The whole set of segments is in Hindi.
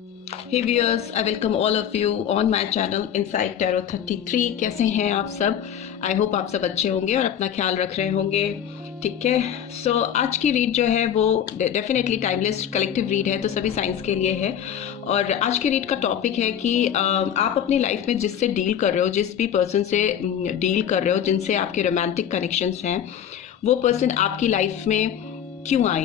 Hey viewers, I welcome all of you on my channel Inside Tarot 33। कैसे हैं आप सब? आई होप आप सब अच्छे होंगे और अपना ख्याल रख रहे होंगे। ठीक है, सो आज की रीड जो है वो डेफिनेटली टाइमलेस कलेक्टिव रीड है, तो सभी साइंस के लिए है। और आज की रीड का टॉपिक है कि आप अपनी लाइफ में जिससे डील कर रहे हो, जिस भी पर्सन से डील कर रहे हो, जिनसे आपके रोमांटिक कनेक्शंस हैं, वो पर्सन आपकी लाइफ में क्यों आए,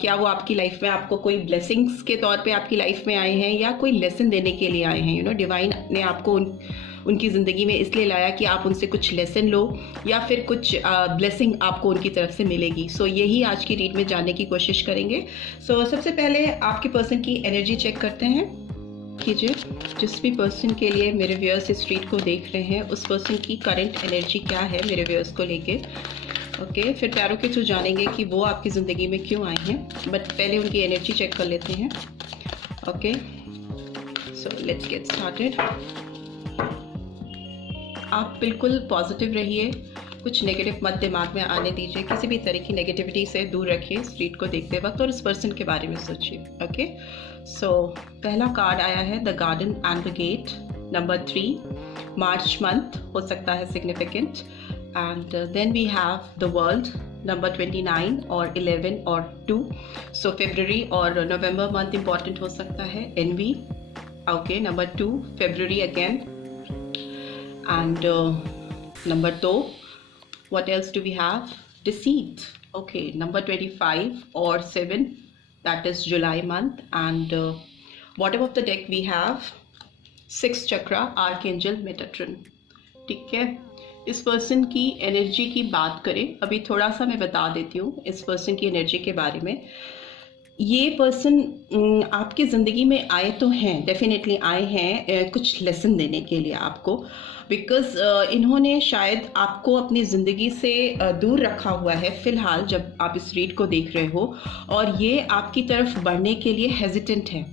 क्या वो आपकी लाइफ में आपको कोई ब्लेसिंग्स के तौर पे आपकी लाइफ में आए हैं या कोई लेसन देने के लिए आए हैं। डिवाइन ने आपको उनकी ज़िंदगी में इसलिए लाया कि आप उनसे कुछ लेसन लो या फिर कुछ ब्लेसिंग आपको उनकी तरफ से मिलेगी। सो यही आज की रीड में जानने की कोशिश करेंगे। सो सबसे पहले आपके पर्सन की एनर्जी चेक करते हैं। कीजिए, जिस भी पर्सन के लिए मेरे व्यूअर्स इस रीड को देख रहे हैं, उस पर्सन की करंट एनर्जी क्या है मेरे व्यूअर्स को लेके। ओके, फिर टैरो के थ्रू जानेंगे कि वो आपकी ज़िंदगी में क्यों आए हैं, बट पहले उनकी एनर्जी चेक कर लेते हैं। Okay, so let's get started. आप बिल्कुल पॉजिटिव रहिए, कुछ नेगेटिव मत दिमाग में आने दीजिए, किसी भी तरह की नेगेटिविटी से दूर रखिए इस रीड को देखते वक्त और इस पर्सन के बारे में सोचिए। ओके, सो पहला कार्ड आया है the garden and the gate, number 3, March month हो सकता है significant. And then we have the world, number 29 और 11 और 2, so February और November month important हो सकता है। envy, okay, number 2 February again, and number 2, what else do we have? Deceit, okay, number 25 और 7, that is July month, and bottom of the deck we have 6 chakra archangel Metatron। ठीक है, इस पर्सन की एनर्जी की बात करें, अभी थोड़ा सा मैं बता देती हूँ इस पर्सन की एनर्जी के बारे में। ये पर्सन आपकी ज़िंदगी में आए तो हैं, डेफिनेटली आए हैं कुछ लेसन देने के लिए आपको, बिकॉज इन्होंने शायद आपको अपनी ज़िंदगी से दूर रखा हुआ है फ़िलहाल जब आप इस रीड को देख रहे हो, और ये आपकी तरफ बढ़ने के लिए हेजिटेंट है।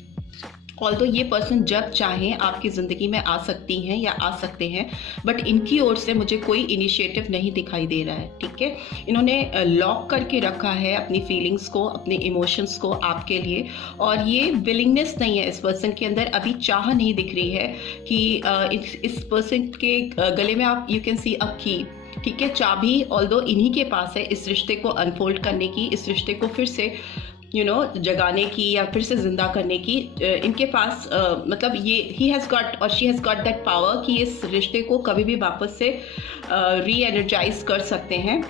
ऑल्दो ये पर्सन जब चाहें आपकी ज़िंदगी में आ सकती हैं या आ सकते हैं, बट इनकी ओर से मुझे कोई इनिशिएटिव नहीं दिखाई दे रहा है। ठीक है, इन्होंने लॉक करके रखा है अपनी फीलिंग्स को, अपने इमोशंस को आपके लिए, और ये विलिंगनेस नहीं है इस पर्सन के अंदर, अभी चाह नहीं दिख रही है कि इस पर्सन के गले में आप यू कैन सी अ की, ठीक है, चाबी ऑल्दो इन्हीं के पास है इस रिश्ते को अनफोल्ड करने की, इस रिश्ते को फिर से जगाने की या फिर से जिंदा करने की। इनके पास मतलब ये ही हैज़ गॉट और she has got that power कि इस रिश्ते को कभी भी वापस से री एनर्जाइज कर सकते हैं,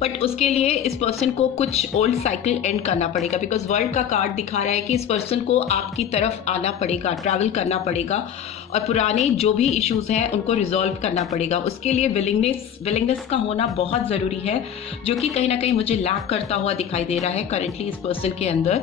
बट उसके लिए इस पर्सन को कुछ ओल्ड साइकिल एंड करना पड़ेगा, बिकॉज वर्ल्ड का कार्ड दिखा रहा है कि इस पर्सन को आपकी तरफ आना पड़ेगा, ट्रैवल करना पड़ेगा और पुराने जो भी इश्यूज हैं उनको रिजॉल्व करना पड़ेगा। उसके लिए विलिंगनेस का होना बहुत ज़रूरी है, जो कि कहीं ना कहीं मुझे लैक करता हुआ दिखाई दे रहा है करेंटली इस पर्सन के अंदर।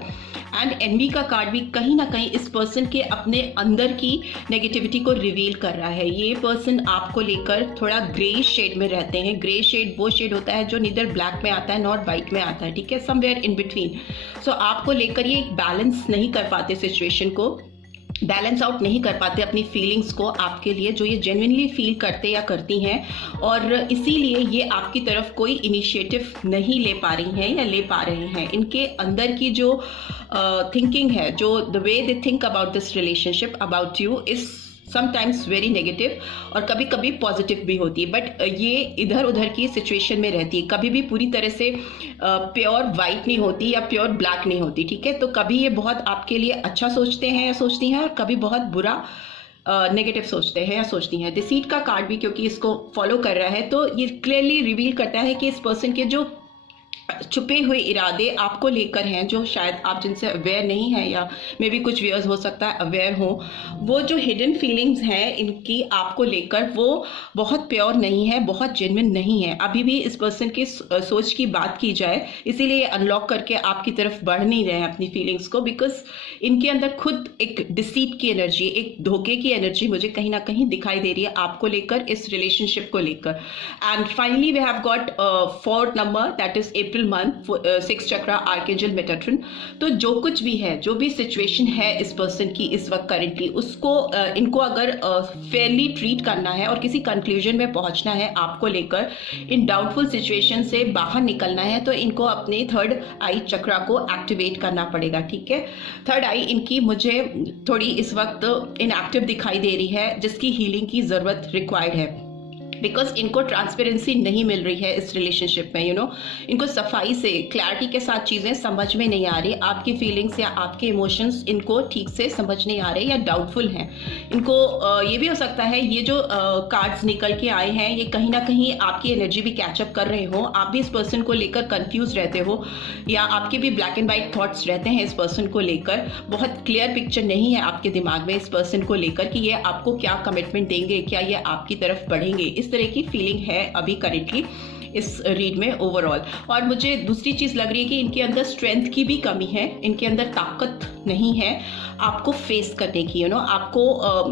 एंड एनवी का कार्ड भी कहीं ना कहीं इस पर्सन के अपने अंदर की नेगेटिविटी को रिवील कर रहा है। ये पर्सन आपको लेकर थोड़ा ग्रे शेड में रहते हैं। ग्रे शेड वो शेड होता है जो नीदर ब्लैक में आता है नॉट वाइट में आता है, ठीक है, समवेयर इन बिटवीन। सो आपको लेकर ये एक बैलेंस नहीं कर पाते, सिचुएशन को बैलेंस आउट नहीं कर पाते, अपनी फीलिंग्स को आपके लिए जो ये जेन्युइनली फील करते या करती हैं, और इसीलिए ये आपकी तरफ कोई इनिशिएटिव नहीं ले पा रही हैं या ले पा रहे हैं। इनके अंदर की जो थिंकिंग है, जो the way they think about this relationship about you is sometimes very negative और कभी कभी पॉजिटिव भी होती है, बट ये इधर उधर की सिचुएशन में रहती है, कभी भी पूरी तरह से प्योर वाइट नहीं होती या प्योर ब्लैक नहीं होती। ठीक है, तो कभी ये बहुत आपके लिए अच्छा सोचते हैं या सोचती हैं, और कभी बहुत बुरा नेगेटिव सोचते हैं या सोचती हैं। डिसीट का कार्ड भी क्योंकि इसको फॉलो कर रहा है, तो ये क्लियरली रिवील करता है कि इस पर्सन के जो छुपे हुए इरादे आपको लेकर हैं, जो शायद आप जिनसे अवेयर नहीं है, या मे भी कुछ व्यूअर्स हो सकता है अवेयर हो, वो जो हिडन फीलिंग्स हैं इनकी आपको लेकर, वो बहुत प्योर नहीं है, बहुत जेन्युइन नहीं है। अभी भी इस पर्सन की सोच की बात की जाए, इसीलिए ये अनलॉक करके आपकी तरफ बढ़ नहीं रहे हैं अपनी फीलिंग्स को, बिकॉज इनके अंदर खुद एक डिसीट की एनर्जी, एक धोखे की एनर्जी मुझे कहीं ना कहीं दिखाई दे रही है आपको लेकर, इस रिलेशनशिप को लेकर। And finally we have got 4th number, that is April month 6 chakra archangel Metatron. तो जो कुछ भी है, जो भी सिचुएशन है इस पर्सन की इस वक्त करेंटली, उसको इनको अगर फेयरली ट्रीट करना है और किसी कंक्लूजन में पहुंचना है आपको लेकर, इन डाउटफुल सिचुएशन से बाहर निकलना है, तो इनको अपने थर्ड आई चक्रा को एक्टिवेट करना पड़ेगा। ठीक है, थर्ड आई इनकी मुझे थोड़ी इस वक्त इनएक्टिव दिखाई दे रही है, जिसकी हीलिंग की जरूरत रिक्वायर्ड है, बिकॉज इनको ट्रांसपेरेंसी नहीं मिल रही है इस रिलेशनशिप में। इनको सफाई से, क्लैरिटी के साथ चीज़ें समझ में नहीं आ रही, आपकी फीलिंग्स या आपके इमोशंस इनको ठीक से समझ नहीं आ रहे या डाउटफुल हैं। इनको ये भी हो सकता है ये जो कार्ड्स निकल के आए हैं ये कहीं ना कहीं आपकी एनर्जी भी कैचअप कर रहे हो, आप भी इस पर्सन को लेकर कंफ्यूज रहते हो, या आपके भी ब्लैक एंड वाइट थॉट्स रहते हैं इस पर्सन को लेकर। बहुत क्लियर पिक्चर नहीं है आपके दिमाग में इस पर्सन को लेकर कि ये आपको क्या कमिटमेंट देंगे, क्या ये आपकी तरफ बढ़ेंगे, इस तरह की फीलिंग है अभी करेंटली इस रीड में ओवरऑल। और मुझे दूसरी चीज लग रही है कि इनके अंदर स्ट्रेंथ की भी कमी है, इनके अंदर ताकत नहीं है आपको फेस करने की, आपको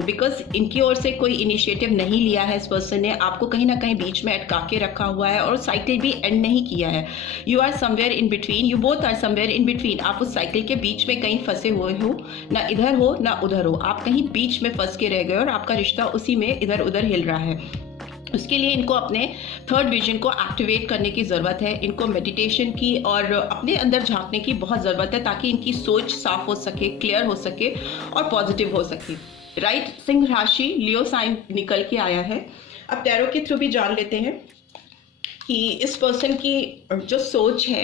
बिकॉज इनकी ओर से कोई इनिशिएटिव नहीं लिया है इस पर्सन ने, आपको कहीं ना कहीं बीच में अटका के रखा हुआ है और साइकिल भी एंड नहीं किया है। You are somewhere in between, you both are somewhere in between. आप उस साइकिल के बीच में कहीं फंसे हुए हो, ना इधर हो ना उधर हो, आप कहीं बीच में फंस के रह गए और आपका रिश्ता उसी में इधर उधर हिल रहा है। उसके लिए इनको अपने थर्ड विजन को एक्टिवेट करने की ज़रूरत है, इनको मेडिटेशन की और अपने अंदर झांकने की बहुत ज़रूरत है, ताकि इनकी सोच साफ हो सके, क्लियर हो सके और पॉजिटिव हो सके। राइट, सिंह राशि, लियो साइन निकल के आया है। अब टैरो के थ्रू भी जान लेते हैं कि इस पर्सन की जो सोच है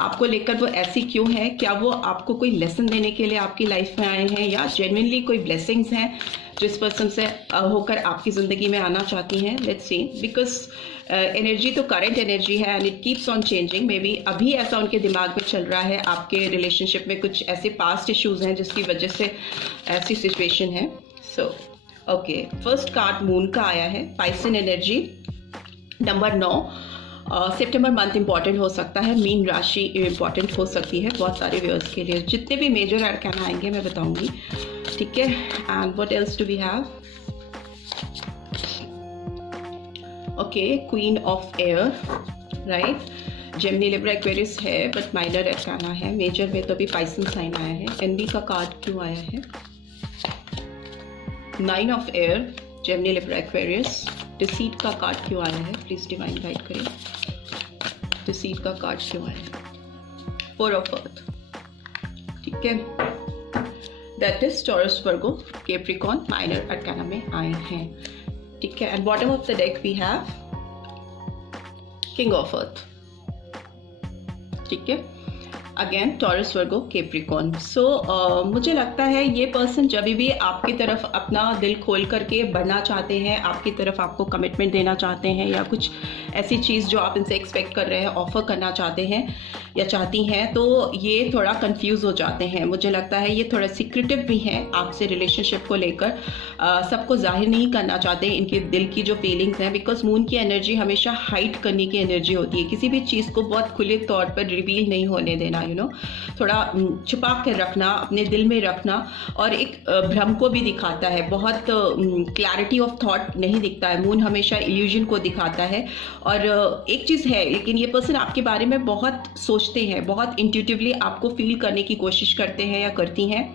आपको लेकर वो ऐसी क्यों है। क्या वो आपको कोई लेसन देने के लिए आपकी लाइफ में आए हैं, या जेन्युइनली कोई ब्लेसिंग्स हैं जो इस पर्सन से होकर आपकी ज़िंदगी में आना चाहती हैं। लेट्स सी, बिकॉज एनर्जी तो करंट एनर्जी है and it keeps on changing. May be अभी ऐसा उनके दिमाग में चल रहा है, आपके रिलेशनशिप में कुछ ऐसे पास्ट इश्यूज हैं जिसकी वजह से ऐसी सिचुएशन है। So okay, first card moon का आया है, पाइसन एनर्जी, नंबर 9। सितंबर मंथ इंपॉर्टेंट हो सकता है, मीन राशि इंपॉर्टेंट हो सकती है बहुत सारे व्यूअर्स के लिए। जितने भी मेजर अरकाना आएंगे मैं बताऊंगी, ठीक है। And what else do we have? Okay, queen of air, right. Gemini, Libra, Aquarius है बट माइनर अरकाना है। मेजर में तो अभी पाइसन साइन आया है। एनबी का कार्ड क्यों आया है? 9 of air, Gemini, Libra, Aquarius. Deceit का कार्ड क्यों आया है? प्लीज डिवाइन गाइड करें, डिसीट का कार्ड क्यों आया है? 4 ऑफ अर्थ, ठीक है। That is Taurus, Virgo, Capricorn, minor arcana में आए हैं, ठीक है। At bottom of the deck we have king of earth, ठीक है। Again Taurus, Virgo, Capricorn. So मुझे लगता है ये पर्सन जब भी आपकी तरफ अपना दिल खोल करके बढ़ना चाहते हैं, आपकी तरफ आपको कमिटमेंट देना चाहते हैं, या कुछ ऐसी चीज़ जो आप इनसे एक्सपेक्ट कर रहे हैं ऑफर करना चाहते हैं या चाहती हैं, तो ये थोड़ा कंफ्यूज हो जाते हैं। मुझे लगता है ये थोड़ा सीक्रेटिव भी हैं आपसे रिलेशनशिप को लेकर, सबको जाहिर नहीं करना चाहते इनके दिल की जो फीलिंग्स हैं, बिकॉज मून की एनर्जी हमेशा हाइड करने की एनर्जी होती है, किसी भी चीज़ को बहुत खुले तौर पर रिवील नहीं होने देना, थोड़ा छुपा कर रखना, अपने दिल में रखना, और एक भ्रम को भी दिखाता है, बहुत क्लैरिटी ऑफ थॉट नहीं दिखता है। मून हमेशा इल्यूजन को दिखाता है। और एक चीज़ है, लेकिन ये पर्सन आपके बारे में बहुत सोचते हैं, बहुत इंट्यूटिवली आपको फील करने की कोशिश करते हैं या करती हैं।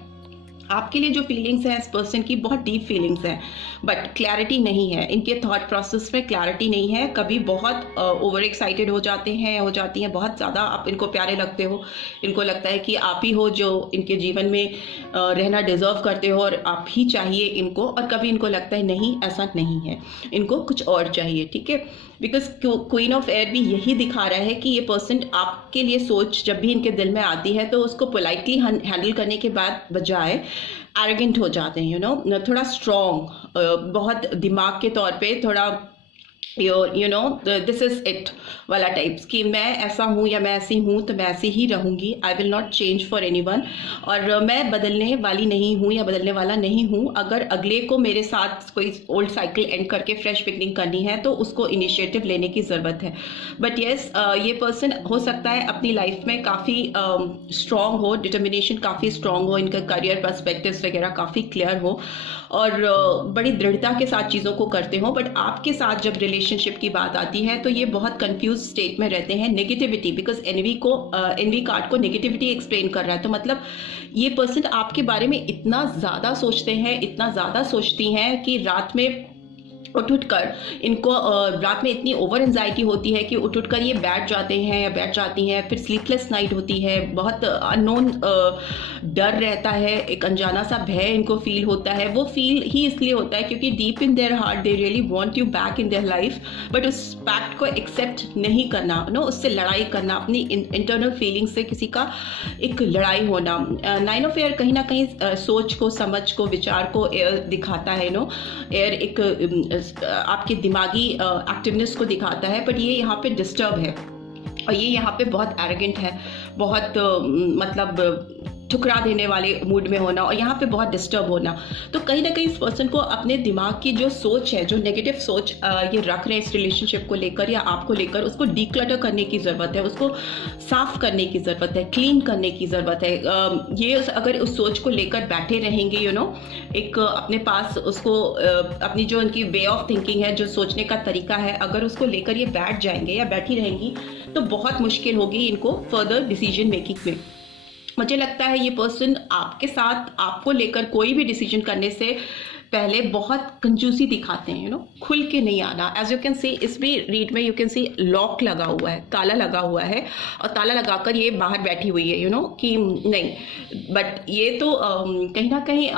आपके लिए जो फीलिंग्स हैं इस पर्सन की बहुत डीप फीलिंग्स हैं, बट क्लैरिटी नहीं है, इनके थॉट प्रोसेस में क्लैरिटी नहीं है। कभी बहुत ओवर एक्साइटेड हो जाते हैं या हो जाती हैं, बहुत ज़्यादा आप इनको प्यारे लगते हो, इनको लगता है कि आप ही हो जो इनके जीवन में रहना डिजर्व करते हो और आप ही चाहिए इनको। और कभी इनको लगता है नहीं, ऐसा नहीं है, इनको कुछ और चाहिए, ठीक है। बिकॉज क्वीन ऑफ एयर भी यही दिखा रहा है कि ये पर्सन आपके लिए सोच जब भी इनके दिल में आती है तो उसको पोलाइटली हैंडल करने के बाद बजाय एरोगेंट हो जाते हैं, थोड़ा स्ट्रॉन्ग, बहुत दिमाग के तौर पे थोड़ा दिस इज इट वाला टाइप्स कि मैं ऐसा हूँ या मैं ऐसी हूँ तो मैं ऐसी ही रहूँगी, I will not change for anyone, और मैं बदलने वाली नहीं हूँ या बदलने वाला नहीं हूँ। अगर अगले को मेरे साथ कोई ओल्ड साइकिल एंड करके फ्रेश बिगनिंग करनी है तो उसको इनिशिएटिव लेने की ज़रूरत है। बट येस, ये पर्सन हो सकता है अपनी लाइफ में काफ़ी स्ट्रॉन्ग हो, डिटर्मिनेशन काफ़ी स्ट्रॉन्ग हो, इनका करियर पर्सपेक्टिव्स वगैरह काफ़ी क्लियर हो और बड़ी दृढ़ता के साथ चीज़ों को करते हो। बट आपके साथ जब रिलेशनशिप की बात आती है तो ये बहुत कंफ्यूज स्टेट में रहते हैं। नेगेटिविटी, बिकॉज एनवी कार्ड को नेगेटिविटी एक्सप्लेन कर रहा है, तो मतलब ये पर्सन आपके बारे में इतना ज़्यादा सोचते हैं, इतना ज़्यादा सोचती हैं कि रात में उठ कर इनको रात में इतनी ओवर एंजाइटी होती है कि उठ कर ये बैठ जाते हैं या बैठ जाती हैं। फिर स्लीपलेस नाइट होती है, बहुत अननोन डर रहता है, एक अनजाना सा भय इनको फील होता है। वो फील ही इसलिए होता है क्योंकि deep in their heart they really want you back in their life, but उस फैक्ट को एक्सेप्ट नहीं करना, उससे लड़ाई करना, अपनी इंटरनल फीलिंग से किसी का एक लड़ाई होना। 9 ऑफ एयर कहीं ना कहीं सोच को, समझ को, विचार को एयर दिखाता है। एयर एक आपके दिमागी एक्टिवनेस को दिखाता है, बट ये यहाँ पे डिस्टर्ब है और ये यहाँ पे बहुत एरोगेंट है, बहुत मतलब ठुकरा देने वाले मूड में होना और यहाँ पे बहुत डिस्टर्ब होना। तो कहीं ना कहीं इस पर्सन को अपने दिमाग की जो सोच है, जो नेगेटिव सोच ये रख रहे हैं इस रिलेशनशिप को लेकर या आपको लेकर, उसको डीक्लटर करने की ज़रूरत है, उसको साफ करने की ज़रूरत है, क्लीन करने की ज़रूरत है। ये अगर उस सोच को लेकर बैठे रहेंगे एक अपने पास उसको अपनी जो उनकी वे ऑफ थिंकिंग है, जो सोचने का तरीका है, अगर उसको लेकर ये बैठ जाएंगे या बैठी रहेंगी तो बहुत मुश्किल होगी इनको फर्दर डिसीजन मेकिंग में। मुझे लगता है ये पर्सन आपके साथ, आपको लेकर कोई भी डिसीजन करने से पहले बहुत कंजूसी दिखाते हैं, खुल के नहीं आना। एज यू कैन सी, इस भी रीड में यू कैन सी लॉक लगा हुआ है, ताला लगा हुआ है और ताला लगाकर ये बाहर बैठी हुई है कि नहीं। बट ये तो कहीं ना कहीं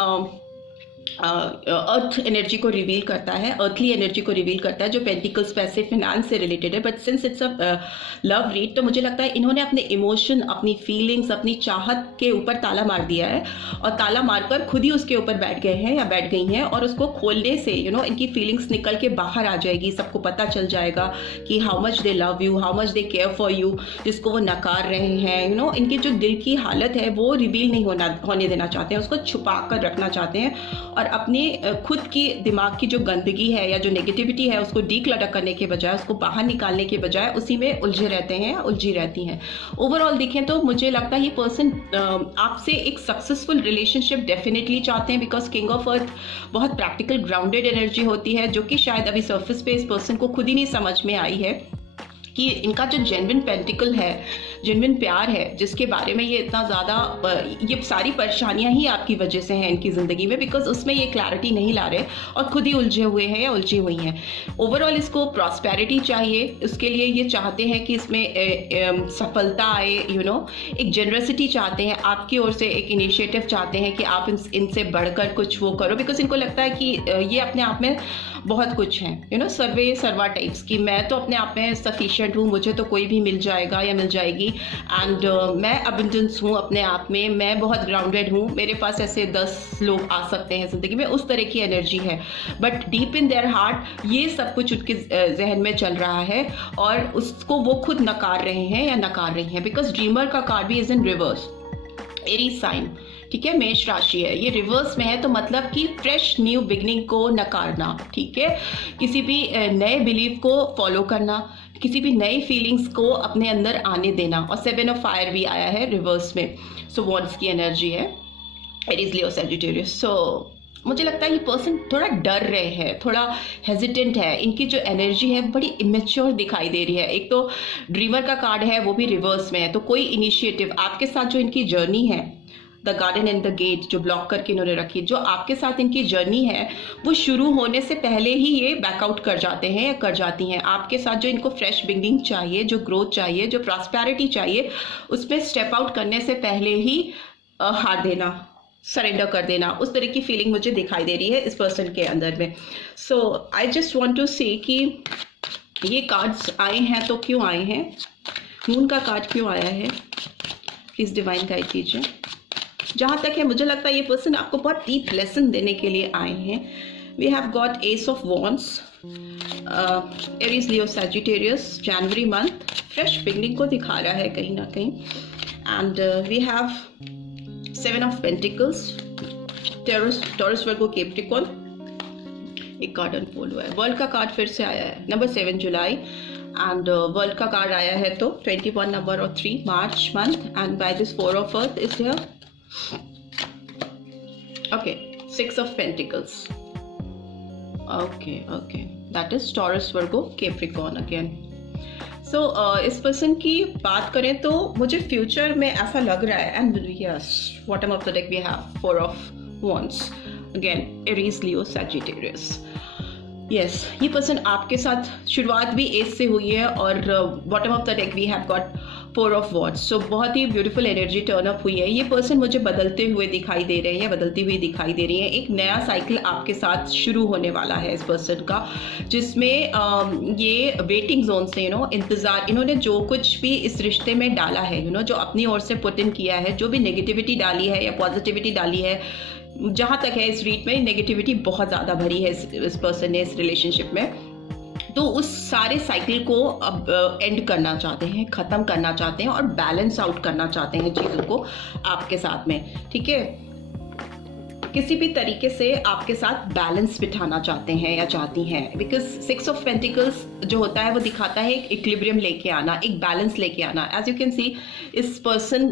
अर्थ एनर्जी को रिवील करता है, अर्थली एनर्जी को रिवील करता है, जो पेंटिकल्स, पैसे, फिनांस से रिलेटेड है। But since it's a love read, तो मुझे लगता है इन्होंने अपने इमोशन, अपनी फीलिंग्स, अपनी चाहत के ऊपर ताला मार दिया है और ताला मारकर खुद ही उसके ऊपर बैठ गए हैं या बैठ गई हैं। और उसको खोलने से इनकी फीलिंग्स निकल के बाहर आ जाएगी, सबको पता चल जाएगा कि how much they love you, how much they care for you, जिसको वो नकार रहे हैं। इनकी जो दिल की हालत है वो रिवील नहीं होने देना चाहते हैं, उसको छुपा कर रखना चाहते हैं और अपने खुद की दिमाग की जो गंदगी है या जो नेगेटिविटी है उसको डीक्लटर करने के बजाय, उसको बाहर निकालने के बजाय उसी में उलझे रहते हैं, उलझी रहती हैं। ओवरऑल देखें तो मुझे लगता है ये पर्सन आपसे एक सक्सेसफुल रिलेशनशिप डेफिनेटली चाहते हैं, बिकॉज किंग ऑफ अर्थ बहुत प्रैक्टिकल, ग्राउंडेड एनर्जी होती है, जो कि शायद अभी सर्फेस पे इस पर्सन को खुद ही नहीं समझ में आई है कि इनका जो जेन्युइन पेंटिकल है, जेन्युइन प्यार है, जिसके बारे में ये इतना ज़्यादा, ये सारी परेशानियां ही आपकी वजह से हैं इनकी ज़िंदगी में, बिकॉज उसमें ये क्लैरिटी नहीं ला रहे और खुद ही उलझे हुए हैं या उलझी हुई हैं। ओवरऑल इसको प्रॉस्पेरिटी चाहिए, उसके लिए ये चाहते हैं कि इसमें सफलता आए, एक जनरसिटी चाहते हैं आपकी ओर से, एक इनिशिएटिव चाहते हैं कि आप इनसे बढ़कर कुछ वो करो, बिकॉज इनको लगता है कि ये अपने आप में बहुत कुछ हैं, सर्वे सर्वा टाइप्स की, मैं तो अपने आप में सफिशिएंट हूँ, मुझे तो कोई भी मिल जाएगा या मिल जाएगी, एंड मैं अबंडेंस हूँ अपने आप में, मैं बहुत ग्राउंडेड हूँ, मेरे पास ऐसे 10 लोग आ सकते हैं ज़िंदगी में, उस तरह की एनर्जी है। But deep in their heart ये सब कुछ उनके जहन में चल रहा है और उसको वो खुद नकार रहे हैं या नकार रही हैं, बिकॉज ड्रीमर का कार्ड भी is in reverse, Aries sign, ठीक है, मेष राशि है, ये रिवर्स में है, तो मतलब कि फ्रेश न्यू बिगनिंग को नकारना, ठीक है, किसी भी नए बिलीव को फॉलो करना, किसी भी नई फीलिंग्स को अपने अंदर आने देना। और 7 ऑफ फायर भी आया है रिवर्स में, सो वॉन्ड्स की एनर्जी है, एरीज, लियो, सैजिटेरियस। सो मुझे लगता है ये पर्सन थोड़ा डर रहे हैं, थोड़ा हेजिटेंट है, इनकी जो एनर्जी है बड़ी इमेच्योर दिखाई दे रही है। एक तो ड्रीमर का कार्ड है, वो भी रिवर्स में है, तो कोई इनिशिएटिव आपके साथ जो इनकी जर्नी है, the garden and the gate जो ब्लॉक करके इन्होंने रखी, जो आपके साथ इनकी जर्नी है वो शुरू होने से पहले ही ये बैकआउट कर जाते हैं या कर जाती हैं। आपके साथ जो इनको फ्रेश बिगिनिंग चाहिए, जो ग्रोथ चाहिए, जो प्रॉस्पेरिटी चाहिए, उसमें स्टेप आउट करने से पहले ही हार देना, सरेंडर कर देना, उस तरह की फीलिंग मुझे दिखाई दे रही है इस पर्सन के अंदर में। सो आई जस्ट वॉन्ट टू सी कि ये कार्ड्स आए हैं तो क्यों आए हैं, मून का कार्ड क्यों आया है, प्लीज़ डिवाइन गाइड कीजिए। जहाँ तक है मुझे लगता है ये पर्सन आपको बहुत डीप लेसन देने के लिए आए हैं। We have got ace of wands, Aries, Leo, Sagittarius, जनवरी मंथ फ्रेश बिगनिंग को दिखा रहा है कहीं ना कहीं, and we have 7 of pentacles, Taurus, Virgo, Capricorn, एक कार्ड अनफोल्ड हुआ है, वर्ल्ड का कार्ड फिर से आया है, नंबर 7 जुलाई, एंड वर्ल्ड का कार्ड आया है तो 21 नंबर और 3 March month, and by this 4 of earth is here, okay, 6 of pentacles, okay, that is Taurus, Virgo, Capricorn again. So इस पर्सन की बात करें तो मुझे फ्यूचर में ऐसा लग रहा है, and yes, bottom of the deck we have 4 of wands, again Aries, Leo, Sagittarius. Yes, ये पर्सन आपके साथ शुरुआत भी एज से हुई है और bottom of the deck we have got 4 of wands। So बहुत ही ब्यूटीफुल एनर्जी टर्न अप हुई है। ये पर्सन मुझे बदलते हुए दिखाई दे रहे हैं, बदलती हुई दिखाई दे रही है। एक नया साइकिल आपके साथ शुरू होने वाला है इस पर्सन का, जिसमें ये वेटिंग जोन से इंतजार, इन्होंने जो कुछ भी इस रिश्ते में डाला है, जो अपनी ओर से पुट इन किया है, जो भी नेगेटिविटी डाली है या पॉजिटिविटी डाली है, जहाँ तक है इस रीड में नेगेटिविटी बहुत ज़्यादा भरी है इस पर्सन ने इस रिलेशनशिप में, तो उस सारे साइकिल को अब एंड करना चाहते हैं, ख़त्म करना चाहते हैं और बैलेंस आउट करना चाहते हैं चीज़ों को आपके साथ में, ठीक है। किसी भी तरीके से आपके साथ बैलेंस बिठाना चाहते हैं या चाहती हैं, बिकॉज 6 ऑफ पेंटिकल्स जो होता है वो दिखाता है एक इक्विलिब्रियम लेके आना, एक बैलेंस लेके आना। एज यू कैन सी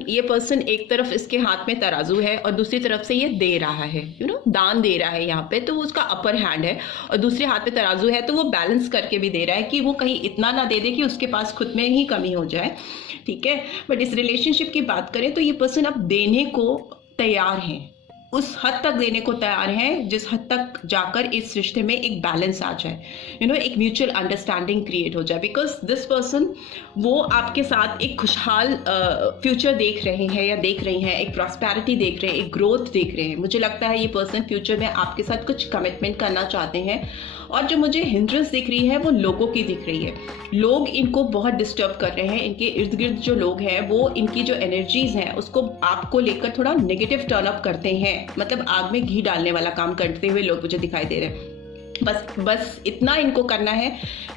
ये पर्सन एक तरफ इसके हाथ में तराजू है और दूसरी तरफ से ये दे रहा है, दान दे रहा है यहाँ पे, तो उसका अपर हैंड है, और दूसरे हाथ में तराजू है, तो वो बैलेंस करके भी दे रहा है कि वो कहीं इतना ना दे दे कि उसके पास खुद में ही कमी हो जाए, ठीक है। बट इस रिलेशनशिप की बात करें तो ये पर्सन अब देने को तैयार है, उस हद तक देने को तैयार हैं जिस हद तक जाकर इस रिश्ते में एक बैलेंस आ जाए, एक म्यूचुअल अंडरस्टैंडिंग क्रिएट हो जाए। बिकॉज दिस पर्सन वो आपके साथ एक खुशहाल फ्यूचर देख रहे हैं या देख रही हैं, एक प्रॉस्पेरिटी देख रहे हैं, एक ग्रोथ देख रहे हैं। मुझे लगता है ये पर्सन फ्यूचर में आपके साथ कुछ कमिटमेंट करना चाहते हैं, और जो मुझे हिंड्रेंस दिख रही है वो लोगों की दिख रही है। लोग इनको बहुत डिस्टर्ब कर रहे हैं, इनके इर्द गिर्द जो लोग हैं वो इनकी जो एनर्जीज हैं उसको आपको लेकर थोड़ा नेगेटिव टर्न अप करते हैं, मतलब आग में घी डालने वाला काम करते हुए लोग मुझे दिखाई दे रहे हैं। बस इतना इनको करना है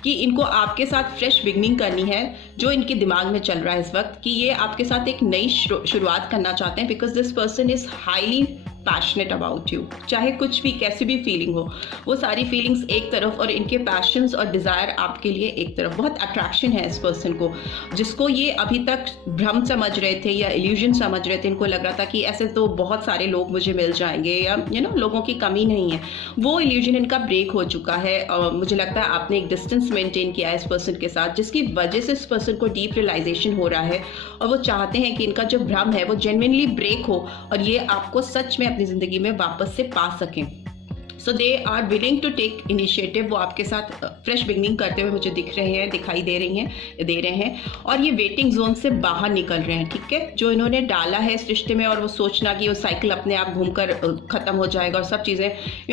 कि इनको आपके साथ फ्रेश बिगनिंग करनी है, जो इनके दिमाग में चल रहा है इस वक्त, कि ये आपके साथ एक नई शुरुआत करना चाहते हैं। Because this person is highly passionate about you, चाहे कुछ भी कैसी भी फीलिंग हो, वो सारी फीलिंग्स एक तरफ और इनके पैशंस और डिज़ायर आपके लिए एक तरफ। बहुत अट्रैक्शन है इस पर्सन को, जिसको ये अभी तक भ्रम समझ रहे थे या इल्यूजन समझ रहे थे, इनको लग रहा था कि ऐसे तो बहुत सारे लोग मुझे मिल जाएंगे या लोगों की कमी नहीं है, वो इल्यूजन इनका ब्रेक हो चुका है। मुझे लगता है आपने एक डिस्टेंस मेंटेन किया है इस पर्सन के साथ, जिसकी वजह से इस पर्सन को डीप रियलाइजेशन हो रहा है, और वो चाहते हैं कि इनका जो भ्रम है वो जेन्युइनली ब्रेक हो और ये आपको सच में अपनी ज़िंदगी में वापस से पा सकें। So they are willing to take initiative, वो आपके साथ फ्रेश बिगनिंग करते हुए मुझे दिख रहे हैं, दिखाई दे रहे हैं, और ये वेटिंग जोन से बाहर निकल रहे हैं, ठीक है। जो इन्होंने डाला है इस रिश्ते में और वो सोचना कि वो साइकिल अपने आप घूमकर खत्म हो जाएगा और सब चीज़ें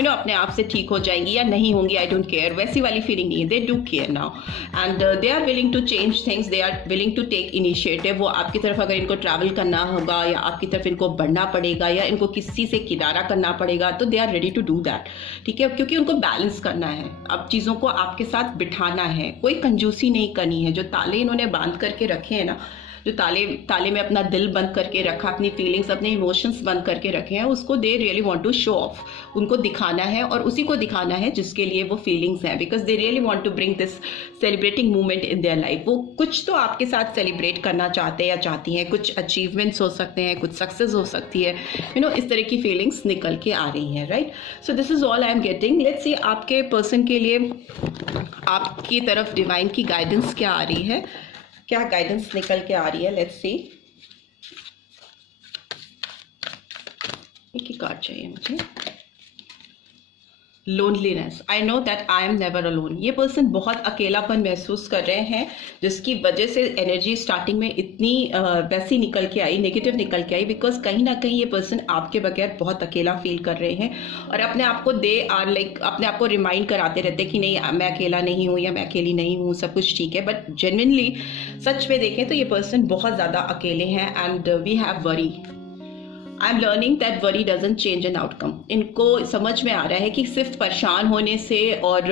अपने आप से ठीक हो जाएंगी या नहीं होंगी, आई डोंट केयर, वैसी वाली फीलिंग नहीं है। They do care now and they are willing to change things, they are willing to take initiative. वो आपकी तरफ अगर इनको ट्रैवल करना होगा या आपकी तरफ इनको बढ़ना पड़ेगा या इनको किसी से किनारा करना पड़ेगा, तो they are ready to do that, ठीक है, क्योंकि उनको बैलेंस करना है, अब चीज़ों को आपके साथ बिठाना है, कोई कंजूसी नहीं करनी है। जो ताले इन्होंने बांध करके रखे हैं ना, जो ताले में अपना दिल बंद करके रखा, अपनी फीलिंग्स, अपने इमोशंस बंद करके रखे हैं, उसको they really want to show off, उनको दिखाना है और उसी को दिखाना है जिसके लिए वो फीलिंग्स हैं। Because they really want to bring this celebrating movement in their life. वो कुछ तो आपके साथ सेलिब्रेट करना चाहते हैं या चाहती हैं, कुछ अचीवमेंट्स हो सकते हैं, कुछ सक्सेस हो सकती है, इस तरह की फीलिंग्स निकल के आ रही हैं, right. So this is all I am getting. Let's see आपके पर्सन के लिए आपकी तरफ डिवाइन की गाइडेंस क्या आ रही है, क्या गाइडेंस निकल के आ रही है। लेट्स सी, एक ही कार्ड चाहिए मुझे। Loneliness, I know that I am never alone. ये पर्सन बहुत अकेलापन महसूस कर रहे हैं, जिसकी वजह से एनर्जी स्टार्टिंग में इतनी वैसी निकल के आई, नेगेटिव निकल के आई, बिकॉज कहीं ना कहीं ये पर्सन आपके बगैर बहुत अकेला फील कर रहे हैं और अपने आप को अपने आप को रिमाइंड कराते रहते हैं कि नहीं, मैं अकेला नहीं हूँ या मैं अकेली नहीं हूँ, सब कुछ ठीक है। बट जेन्युइनली सच में देखें तो ये पर्सन बहुत ज़्यादा अकेले हैं and we have worry. I am learning that worry doesn't change an outcome. इनको समझ में आ रहा है कि सिर्फ परेशान होने से और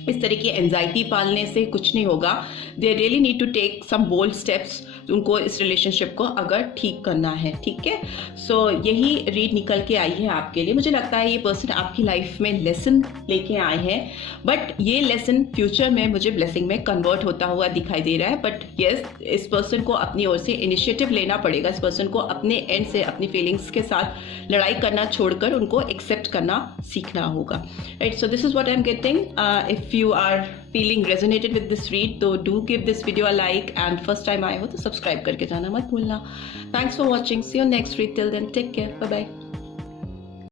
इस तरह की एंजाइटी पालने से कुछ नहीं होगा। They really need to take some bold steps उनको इस रिलेशनशिप को अगर ठीक करना है, ठीक है। सो यही रीड निकल के आई है आपके लिए। मुझे लगता है ये पर्सन आपकी लाइफ में लेसन लेके आए हैं, बट ये लेसन फ्यूचर में मुझे ब्लेसिंग में कन्वर्ट होता हुआ दिखाई दे रहा है। बट यस, इस पर्सन को अपनी ओर से इनिशिएटिव लेना पड़ेगा। इस पर्सन को अपने एंड से अपनी फीलिंग्स के साथ लड़ाई करना छोड़कर उनको एक्सेप्ट करना सीखना होगा, right. So this is what I am getting. If you are feeling resonated with this read, तो do give this video a like, and first time आए हो तो सब्सक्राइब करके जाना मत भूलना। Thanks for watching, see you next read, till then take care, bye bye.